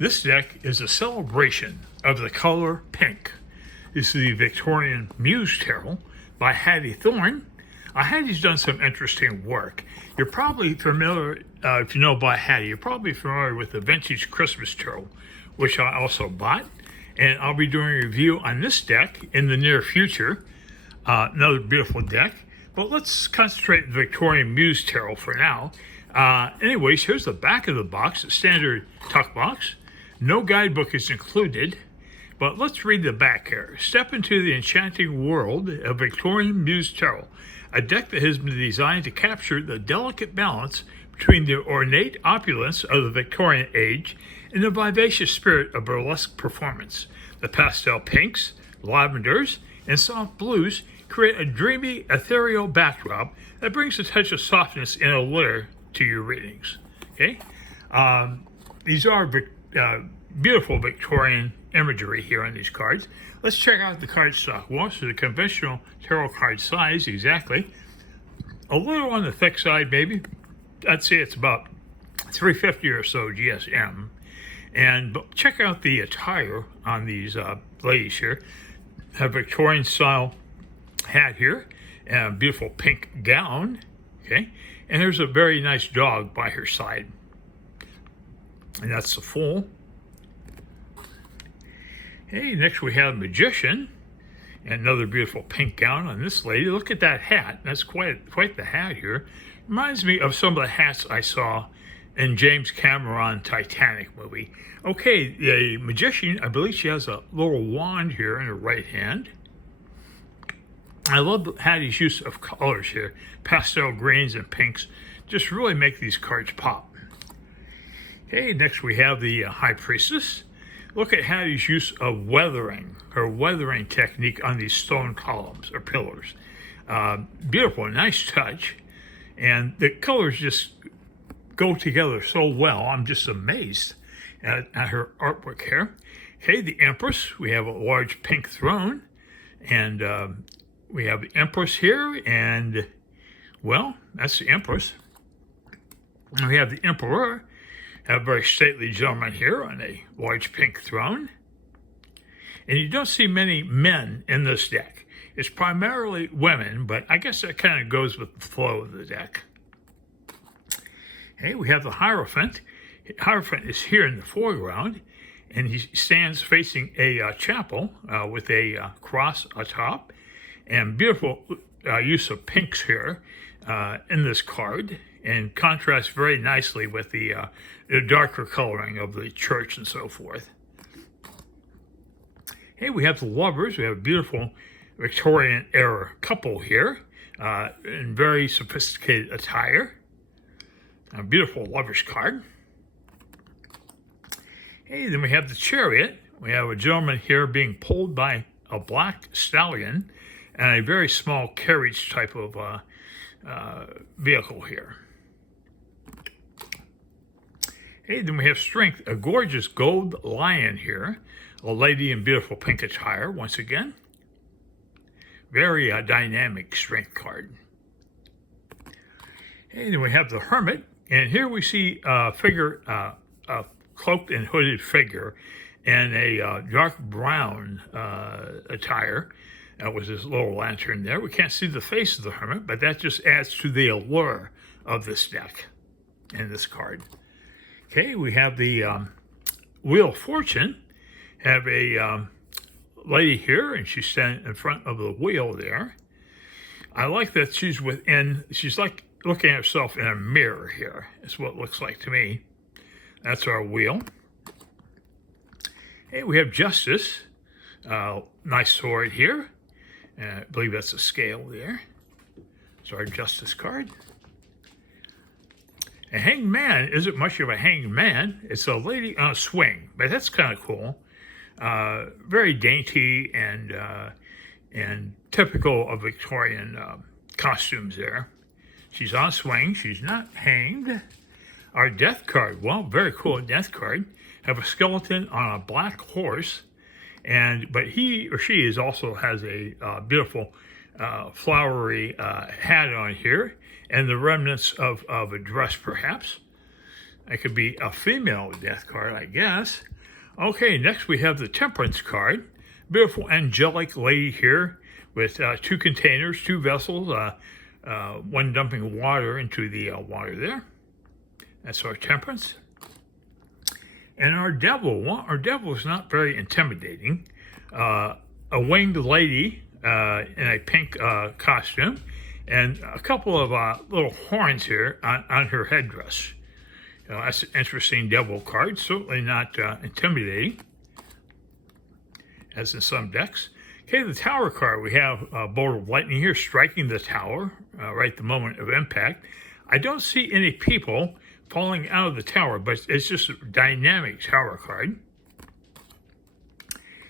This deck is a celebration of the color pink. This is the Victorian Muse Tarot by Hattie Thorn. Hattie's done some interesting work. You're probably familiar, if you know about Hattie, you're probably familiar with the Vintage Christmas Tarot, which I also bought. And I'll be doing a review on this deck in the near future. Another beautiful deck. But let's concentrate on the Victorian Muse Tarot for now. Anyways, here's the back of the box, a standard tuck box. No guidebook is included, but let's read the back here. Step into the enchanting world of Victorian Muse Tarot, a deck that has been designed to capture the delicate balance between the ornate opulence of the Victorian age and the vivacious spirit of burlesque performance. The pastel pinks, lavenders, and soft blues create a dreamy, ethereal backdrop that brings a touch of softness and allure to your readings. Okay, these are beautiful Victorian imagery here on these cards. Let's check out the cardstock. Well, so the conventional tarot card size, exactly. A little on the thick side, maybe. I'd say it's about 350 or so GSM. And check out the attire on these ladies here. A Victorian style hat here, and a beautiful pink gown. Okay, and there's a very nice dog by her side. And that's the full. Hey, next we have Magician, and another beautiful pink gown on this lady. Look at that hat. That's quite the hat here. Reminds me of some of the hats I saw in James Cameron Titanic movie. Okay, the Magician, I believe she has a little wand here in her right hand. I love Hattie's use of colors here. Pastel greens and pinks just really make these cards pop. Okay, next we have the High Priestess. Look at Hattie's use of weathering, her weathering technique on these stone columns or pillars. Beautiful, nice touch. And the colors just go together so well. I'm just amazed at her artwork here. Okay, the Empress. We have a large pink throne. And we have the Empress here. And, well, that's the Empress. And we have the Emperor. A very stately gentleman here on a large pink throne. And you don't see many men in this deck. It's primarily women, but I guess that kind of goes with the flow of the deck. Okay, we have the Hierophant. Hierophant is here in the foreground, and he stands facing a chapel with a cross atop, and beautiful use of pinks here in this card, and contrasts very nicely with the darker coloring of the church and so forth. Hey, we have the Lovers. We have a beautiful Victorian era couple here in very sophisticated attire. A beautiful Lovers card. Hey, then we have the Chariot. We have a gentleman here being pulled by a black stallion and a very small carriage type of vehicle here. Hey, then we have Strength, a gorgeous gold lion here, a lady in beautiful pink attire once again. Very dynamic Strength card. Hey, then we have the Hermit, and here we see a figure, a cloaked and hooded figure in a dark brown attire. That was his little lantern there. We can't see the face of the Hermit, but that just adds to the allure of this deck and this card. Okay, we have the Wheel of Fortune. Have a lady here, and she's standing in front of the wheel there. I like that she's like looking at herself in a mirror here. Is what it looks like to me. That's our wheel. Hey, we have Justice. Nice sword here. I believe that's a scale there. It's our Justice card. A Hanged Man isn't much of a hanged man. It's a lady on a swing, but that's kind of cool. Very dainty and typical of Victorian costumes there. She's on a swing. She's not hanged. Our Death card, well, very cool Death card. Have a skeleton on a black horse, but he or she also has a beautiful flowery hat on here, and the remnants of a dress, perhaps. That could be a female death card, I guess. Okay, next we have the Temperance card. Beautiful angelic lady here with 2 containers, 2 vessels, one dumping water into the water there. That's our Temperance. And our Devil, well, our Devil is not very intimidating. A winged lady in a pink costume, and a couple of little horns here on her headdress. That's an interesting Devil card, certainly not intimidating, as in some decks. Okay, the Tower card, we have a bolt of lightning here striking the tower right at the moment of impact. I don't see any people falling out of the tower, but it's just a dynamic tower card.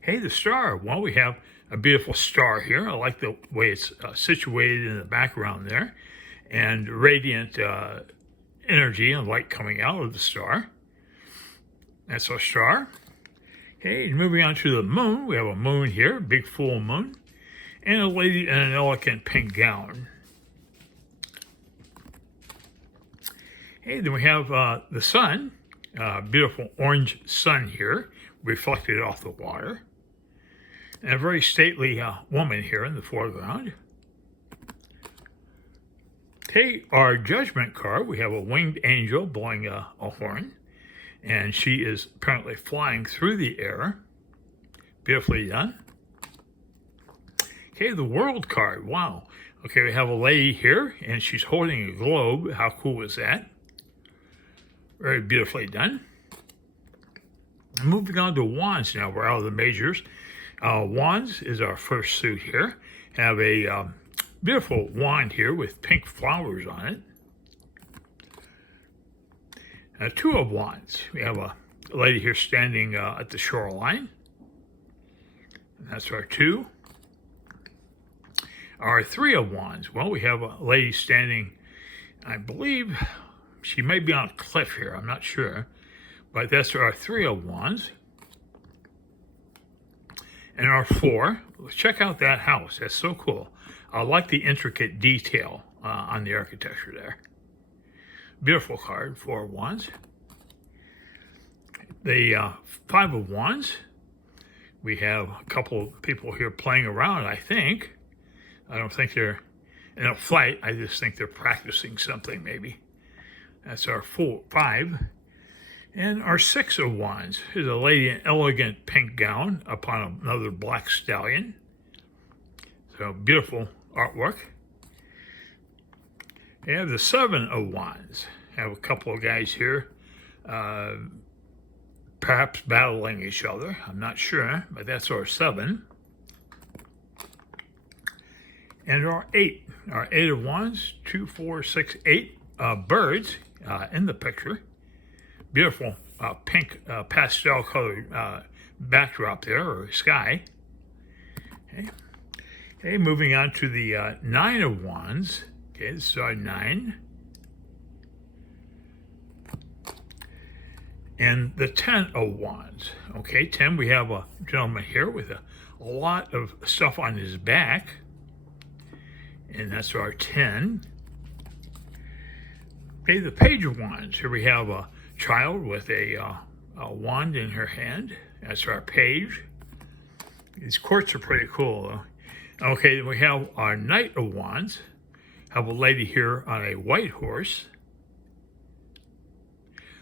Hey, the Star, well, we have a beautiful star here. I like the way it's situated in the background there, and radiant energy and light coming out of the star. That's our Star. Okay, moving on to the Moon, we have a moon here, big full moon, and a lady in an elegant pink gown. Okay, then we have the Sun, beautiful orange sun here, reflected off the water. And a very stately woman here in the foreground. Okay, our Judgment card, we have a winged angel blowing a horn. And she is apparently flying through the air. Beautifully done. Okay, the World card, wow. Okay, we have a lady here, and she's holding a globe. How cool is that? Very beautifully done. Moving on to Wands now, we're out of the majors. Wands is our first suit here. Have a beautiful wand here with pink flowers on it. 2 of Wands. We have a lady here standing at the shoreline. And that's our 2. Our 3 of Wands. Well, we have a lady standing, I believe she may be on a cliff here, I'm not sure. But that's our 3 of Wands. And our 4, check out that house. That's so cool. I like the intricate detail on the architecture there. Beautiful card, 4 of Wands. The 5 of Wands, we have a couple of people here playing around, I think. I don't think they're in a fight. I just think they're practicing something, maybe. That's our 5. And our 6 of Wands is a lady in elegant pink gown upon another black stallion. So beautiful artwork. We have the 7 of Wands. Have a couple of guys here, perhaps battling each other. I'm not sure, but that's our 7. And our 8 of Wands, 2, 4, 6, 8 birds in the picture. Beautiful pink pastel colored backdrop there, or sky. Okay, moving on to the 9 of Wands. Okay, this is our 9. And the 10 of Wands. Okay, 10, we have a gentleman here with a lot of stuff on his back. And that's our 10. Okay, the Page of Wands. Here we have a child with a wand in her hand. That's our Page. These courts are pretty cool, though. Okay, then we have our Knight of Wands. Have a lady here on a white horse.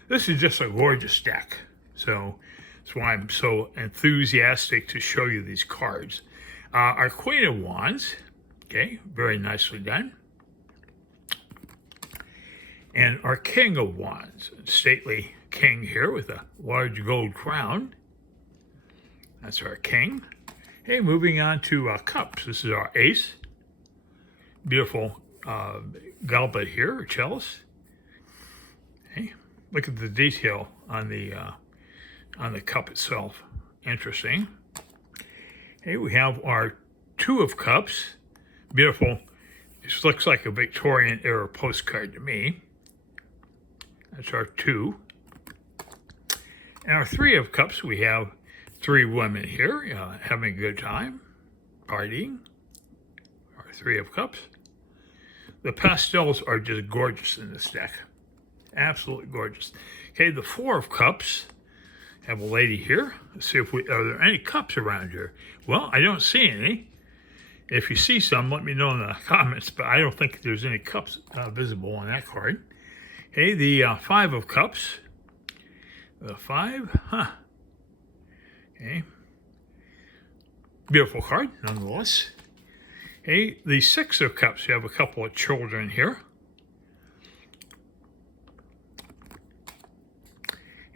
This is just a gorgeous deck. So that's why I'm so enthusiastic to show you these cards. Our Queen of Wands. Okay, very nicely done. And our King of Wands, stately king here with a large gold crown. That's our king. Okay, moving on to cups. This is our ace. Beautiful goblet here, or chalice. Okay, look at the detail on the cup itself. Interesting. Okay, we have our 2 of cups. Beautiful. This looks like a Victorian era postcard to me. That's our 2. And our 3 of cups, we have 3 women here having a good time, partying. Our 3 of cups. The pastels are just gorgeous in this deck. Absolutely gorgeous. Okay, the Four of Cups. Have a lady here. Let's see if are there any cups around here. Well, I don't see any. If you see some, let me know in the comments, but I don't think there's any cups visible on that card. Okay, the Five of Cups. The Five, Okay. Beautiful card, nonetheless. Okay, the Six of Cups. You have a couple of children here.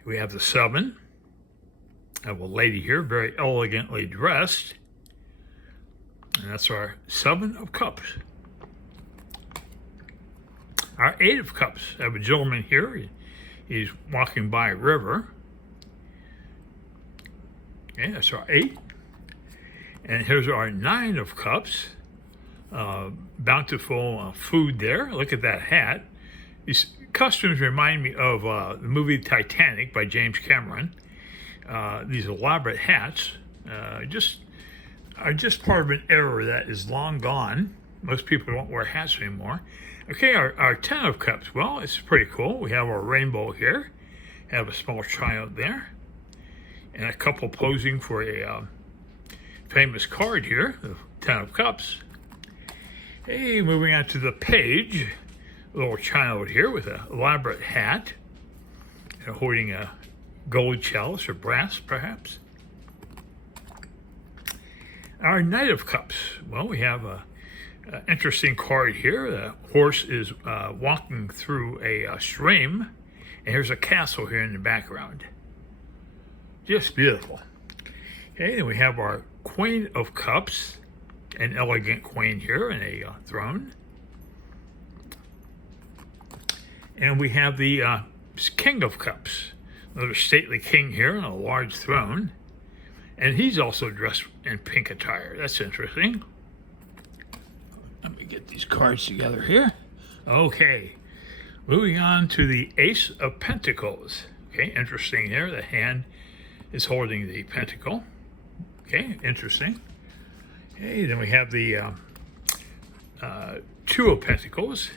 We have the Seven. I have a lady here, very elegantly dressed. And that's our Seven of Cups. Our Eight of Cups. I have a gentleman here. He's walking by a river. Okay, that's our Eight. And here's our Nine of Cups. Bountiful food there. Look at that hat. These costumes remind me of the movie Titanic by James Cameron. These elaborate hats are just part of an era that is long gone. Most people don't wear hats anymore. Okay, our Ten of Cups. Well, it's pretty cool. We have our rainbow here. Have a small child there. And a couple posing for a famous card here, the Ten of Cups. Hey, moving on to the page. A little child here with an elaborate hat. Holding a gold chalice or brass, perhaps. Our Knight of Cups. Well, we have an interesting card here. The horse is walking through a stream, and here's a castle here in the background. Just beautiful. Okay, then we have our Queen of Cups, an elegant queen here in a throne. And we have the King of Cups, another stately king here on a large throne. And he's also dressed in pink attire. That's interesting. Let me get these cards together here. Okay, moving on to the Ace of Pentacles. Okay, interesting here. The hand is holding the pentacle. Okay, interesting. Okay, then we have the Two of Pentacles.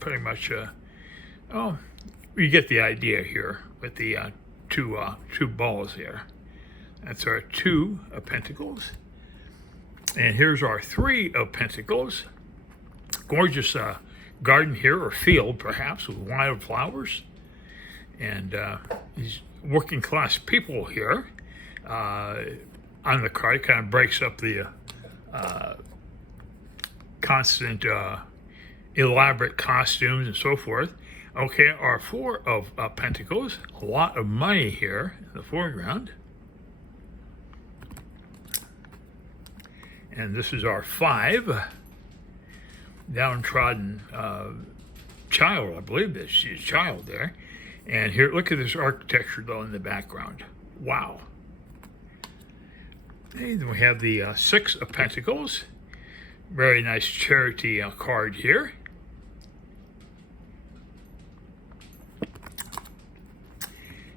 Pretty much, you get the idea here with the two balls here. That's our Two of Pentacles. And here's our Three of Pentacles. Gorgeous garden here, or field perhaps, with wildflowers. And these working class people here on the card. Kind of breaks up the constant elaborate costumes and so forth. Okay, our Four of Pentacles. A lot of money here in the foreground. And this is our Five. Downtrodden child, I believe that she's a child there. And here, look at this architecture, though, in the background. Wow. And then we have the Six of Pentacles. Very nice charity card here.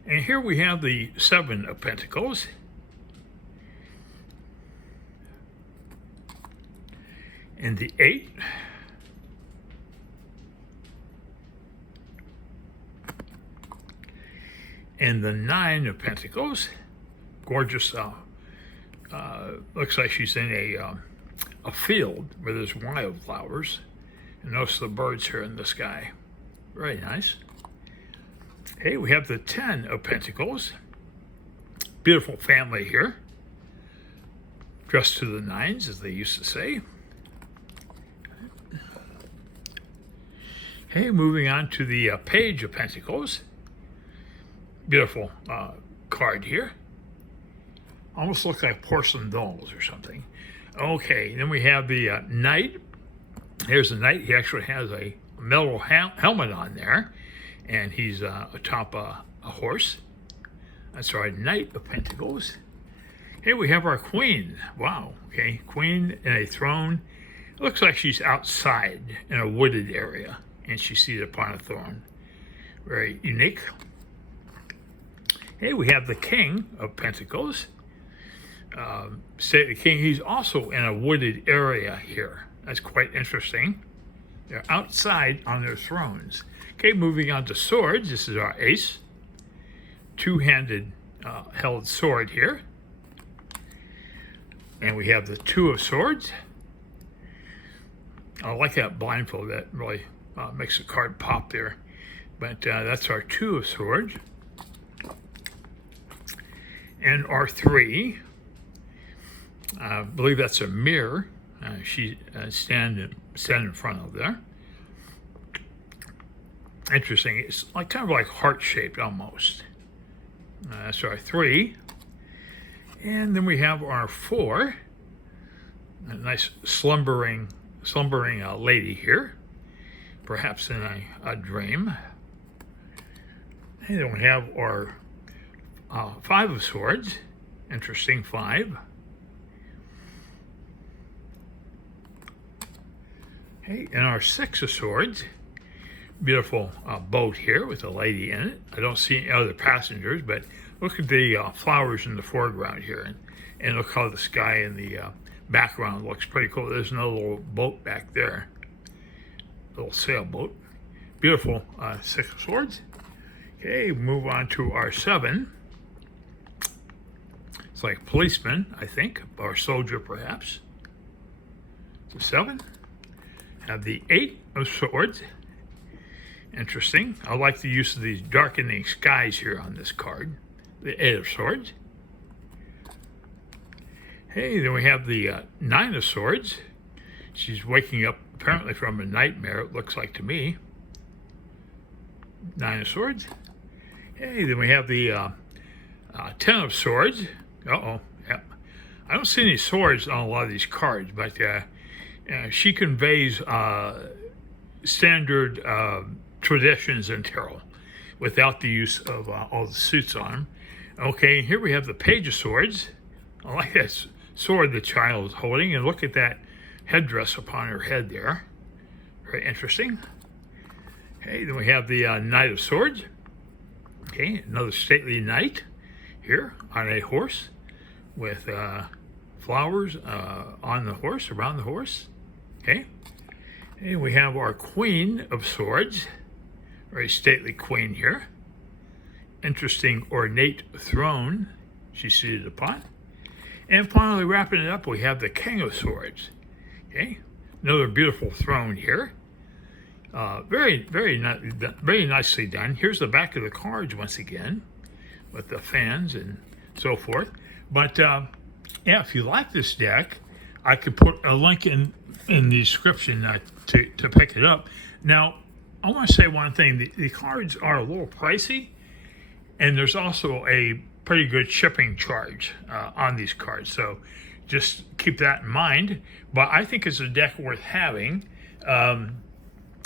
And here we have the Seven of Pentacles. And the Eight. And the Nine of Pentacles. Gorgeous. Looks like she's in a field where there's wildflowers. And notice the birds here in the sky. Very nice. Hey, we have the Ten of Pentacles. Beautiful family here. Dressed to the nines, as they used to say. Okay, moving on to the Page of Pentacles. Beautiful card here. Almost look like porcelain dolls or something. Okay, then we have the Knight. Here's the Knight. He actually has a metal helmet on there, and he's atop a horse. That's our Knight of Pentacles. Here we have our Queen. Wow, okay, Queen in a throne. It looks like she's outside in a wooded area, and she's seated upon a throne. Very unique. Hey, we have the King of Pentacles. Stately king. He's also in a wooded area here. That's quite interesting. They're outside on their thrones. Okay, moving on to swords. This is our ace. Two-handed held sword here. And we have the two of swords. I like that blindfold. That really makes the card pop there. But that's our two of swords. And our three. I believe that's a mirror. She stand in front of there. Interesting. It's like kind of like heart-shaped almost. That's our three. And then we have our four. A nice slumbering lady here. Perhaps in a dream. And then we have our five of swords. Interesting, five. Okay, and our six of swords. Beautiful boat here with a lady in it. I don't see any other passengers, but look at the flowers in the foreground here. And look how the sky in the background looks pretty cool. There's another little boat back there. Little sailboat. Beautiful six of swords. Okay, move on to our seven. It's like policeman, I think, or soldier perhaps. The seven. Have the eight of swords. Interesting. I like the use of these darkening skies here on this card. The eight of swords. Hey, then we have the nine of swords. She's waking up apparently from a nightmare, it looks like to me. Nine of swords. Hey, then we have the 10 of swords. Uh-oh, yep. I don't see any swords on a lot of these cards, but she conveys standard traditions in tarot without the use of all the suits on them. Okay, here we have the page of swords. I like that sword the child is holding, and look at that headdress upon her head there. Very interesting. Okay, then we have the knight of swords. Okay, another stately knight here on a horse with flowers on the horse, around the horse. Okay, and we have our queen of swords. Very stately queen here. Interesting ornate throne she's seated upon. And finally, wrapping it up, we have the king of swords. Okay, another beautiful throne here. Very nicely done. Here's the back of the cards once again, with the fans and so forth. But yeah, if you like this deck, I could put a link in the description to pick it up. Now, I want to say one thing. The cards are a little pricey, and there's also a pretty good shipping charge on these cards. So just keep that in mind. But I think it's a deck worth having.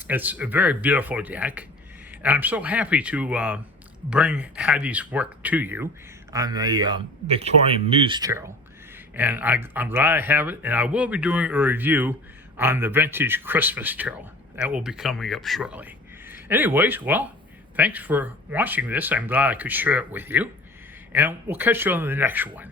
It's a very beautiful deck. And I'm so happy to bring Hattie's work to you on the Victorian Muse Tarot. And I'm glad I have it. And I will be doing a review on the Vintage Christmas Tarot. That will be coming up shortly. Anyways, well, thanks for watching this. I'm glad I could share it with you. And we'll catch you on the next one.